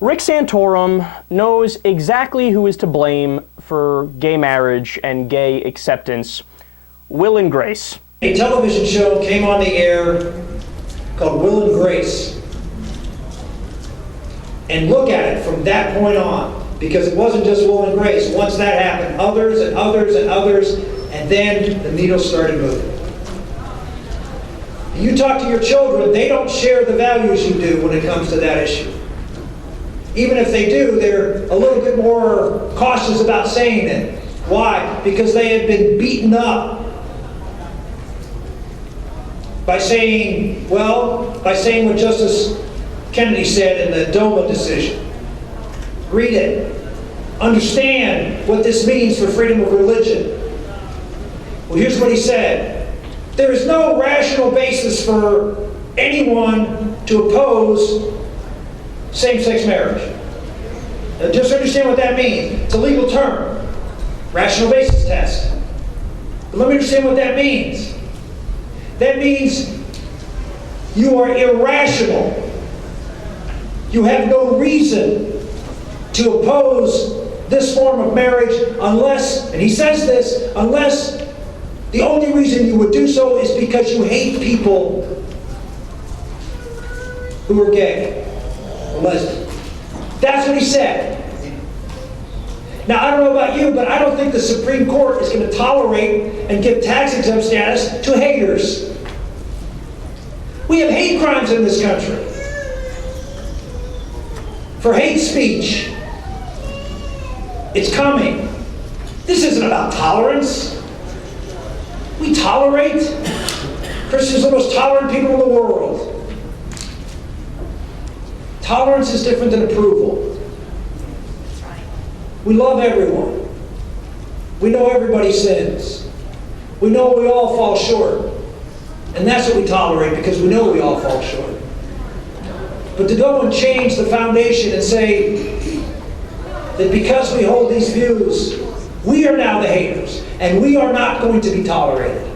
Rick Santorum knows exactly who is to blame for gay marriage and gay acceptance. Will and Grace. A television show came on the air called Will and Grace. And look at it from that point on, because it wasn't just Will and Grace. Once that happened, others and others and others, and then the needle started moving. You talk to your children, they don't share the values you do when it comes to that issue. Even if they do, they're a little bit more cautious about saying it. Why? Because they have been beaten up by saying what Justice Kennedy said in the DOMA decision. Read it. Understand what this means for freedom of religion. Well, here's what he said. There is no rational basis for anyone to oppose same-sex marriage. Now, just understand what that means. It's a legal term. Rational basis test. But let me understand what that means. That means you are irrational. You have no reason to oppose this form of marriage unless, and he says this, unless the only reason you would do so is because you hate people who are gay or lesbian. That's what he said. Now, I don't know about you, but I don't think the Supreme Court is going to tolerate and give tax exempt status to haters. We have hate crimes in this country for hate speech. It's coming. This isn't about tolerance. We tolerate. Christians are the most tolerant people in the world. Tolerance is different than approval. We love everyone. We know everybody sins. We know we all fall short. And that's what we tolerate, because we know we all fall short. But to go and change the foundation and say that because we hold these views, we are now the haters, and we are not going to be tolerated,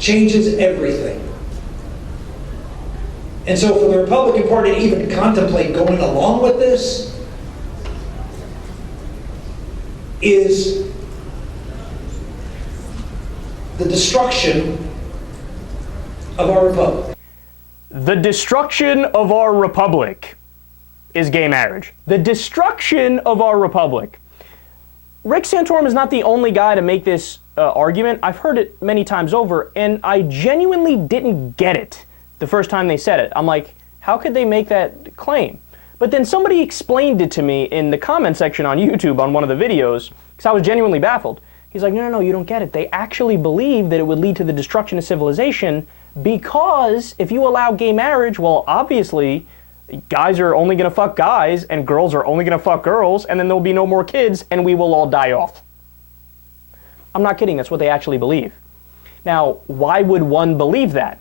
changes everything. And so for the Republican Party to even contemplate going along with this is the destruction of our republic. The destruction of our republic is gay marriage. The destruction of our republic. Rick Santorum is not the only guy to make this argument. I've heard it many times over, and I genuinely didn't get it the first time they said it. I'm like, how could they make that claim? But then somebody explained it to me in the comment section on YouTube on one of the videos, because I was genuinely baffled. He's like, no, you don't get it. They actually believe that it would lead to the destruction of civilization because if you allow gay marriage, well, obviously, guys are only going to fuck guys and girls are only going to fuck girls, and then there'll be no more kids and we will all die off. I'm not kidding. That's what they actually believe. Now, why would one believe that?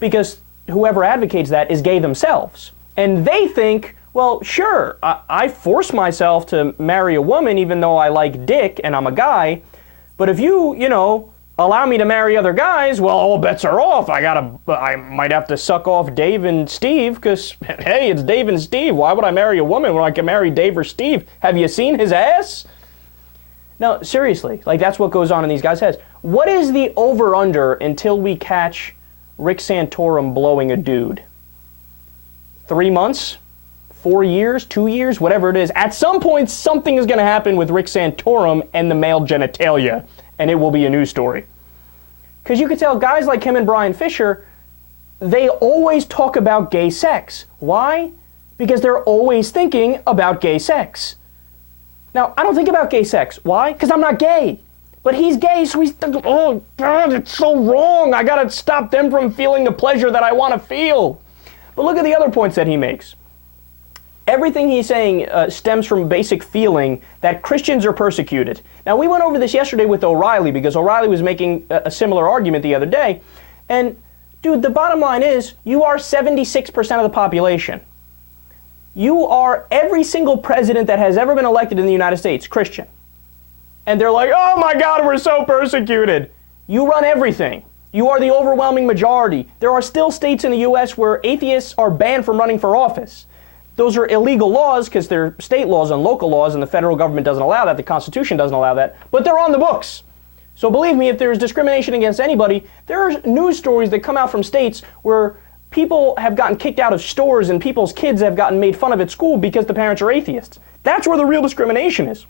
Because whoever advocates that is gay themselves. And they think, well, sure, I force myself to marry a woman even though I like dick and I'm a guy, but if you allow me to marry other guys, well, all bets are off. I might have to suck off Dave and Steve because, hey, it's Dave and Steve. Why would I marry a woman when I can marry Dave or Steve? Have you seen his ass? No, seriously, that's what goes on in these guys' heads. What is the over-under until we catch Rick Santorum blowing a dude? 3 months? 4 years? 2 years? Whatever it is. At some point, something is going to happen with Rick Santorum and the male genitalia, and it will be a news story. Because you could tell guys like him and Brian Fisher, they always talk about gay sex. Why? Because they're always thinking about gay sex. Now, I don't think about gay sex. Why? Because I'm not gay. But he's gay, so he's thinking, oh, God, it's so wrong. I got to stop them from feeling the pleasure that I want to feel. But look at the other points that he makes. Everything he's saying stems from a basic feeling that Christians are persecuted. Now, we went over this yesterday with O'Reilly because O'Reilly was making a similar argument the other day. And, dude, the bottom line is you are 76% of the population. You are every single president that has ever been elected in the United States, Christian. And they're like, oh my God, we're so persecuted. You run everything. You are the overwhelming majority. There are still states in the U.S. where atheists are banned from running for office. Those are illegal laws because they're state laws and local laws, and the federal government doesn't allow that. The Constitution doesn't allow that. But they're on the books. So believe me, if there's discrimination against anybody, there are news stories that come out from states where people have gotten kicked out of stores and people's kids have gotten made fun of at school because the parents are atheists. That's where the real discrimination is.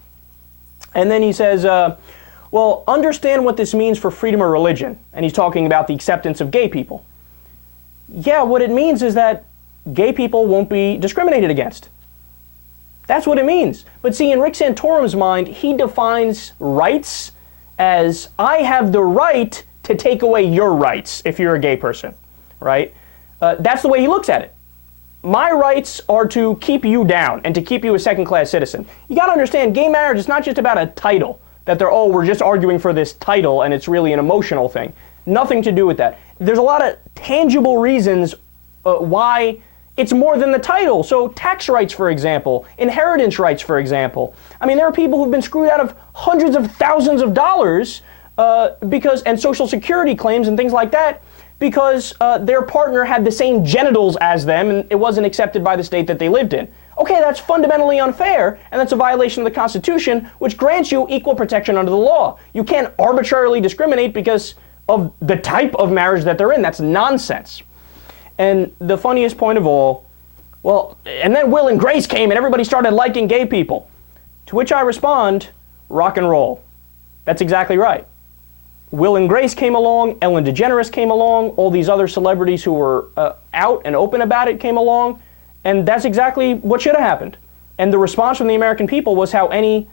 And then he says, well, understand what this means for freedom of religion. And he's talking about the acceptance of gay people. Yeah, what it means is that gay people won't be discriminated against. That's what it means. But see, in Rick Santorum's mind, he defines rights as I have the right to take away your rights if you're a gay person, right? That's the way he looks at it. My rights are to keep you down and to keep you a second-class citizen. You got to understand, gay marriage is not just about a title, that they're, oh, we're just arguing for this title and it's really an emotional thing. Nothing to do with that. There's a lot of tangible reasons why it's more than the title. So tax rights, for example, inheritance rights, for example. I mean, there are people who've been screwed out of hundreds of thousands of dollars and Social Security claims and things like that because their partner had the same genitals as them and it wasn't accepted by the state that they lived in. Okay, that's fundamentally unfair, and that's a violation of the Constitution, which grants you equal protection under the law. You can't arbitrarily discriminate because of the type of marriage that they're in. That's nonsense. And the funniest point of all, well, and then Will and Grace came and everybody started liking gay people. To which I respond, rock and roll. That's exactly right. Will and Grace came along, Ellen DeGeneres came along, all these other celebrities who were out and open about it came along, and that's exactly what should have happened. And the response from the American people was how any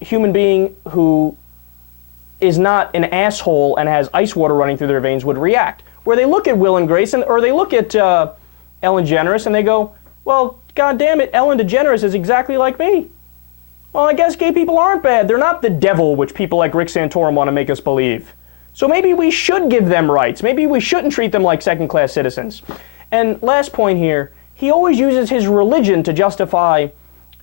human being who is not an asshole and has ice water running through their veins would react. Where they look at Will and Grace, or they look at Ellen DeGeneres and they go, well, God damn it, Ellen DeGeneres is exactly like me. Well, I guess gay people aren't bad. They're not the devil, which people like Rick Santorum want to make us believe. So maybe we should give them rights. Maybe we shouldn't treat them like second-class citizens. And last point here, he always uses his religion to justify,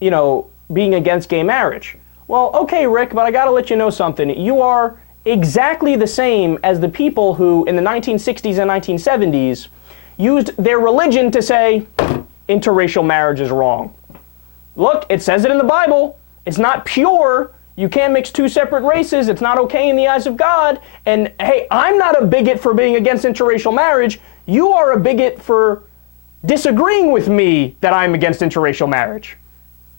being against gay marriage. Well, okay, Rick, but I got to let you know something. You are exactly the same as the people who, in the 1960s and 1970s, used their religion to say interracial marriage is wrong. Look, it says it in the Bible. It's not pure. You can't mix two separate races. It's not okay in the eyes of God. And hey, I'm not a bigot for being against interracial marriage. You are a bigot for disagreeing with me that I'm against interracial marriage.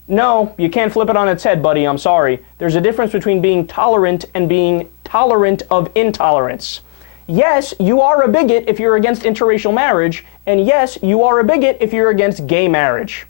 No, you can't flip it on its head, buddy. I'm sorry. There's a difference between being tolerant and being tolerant of intolerance. Yes, you are a bigot if you're against interracial marriage, and yes, you are a bigot if you're against gay marriage.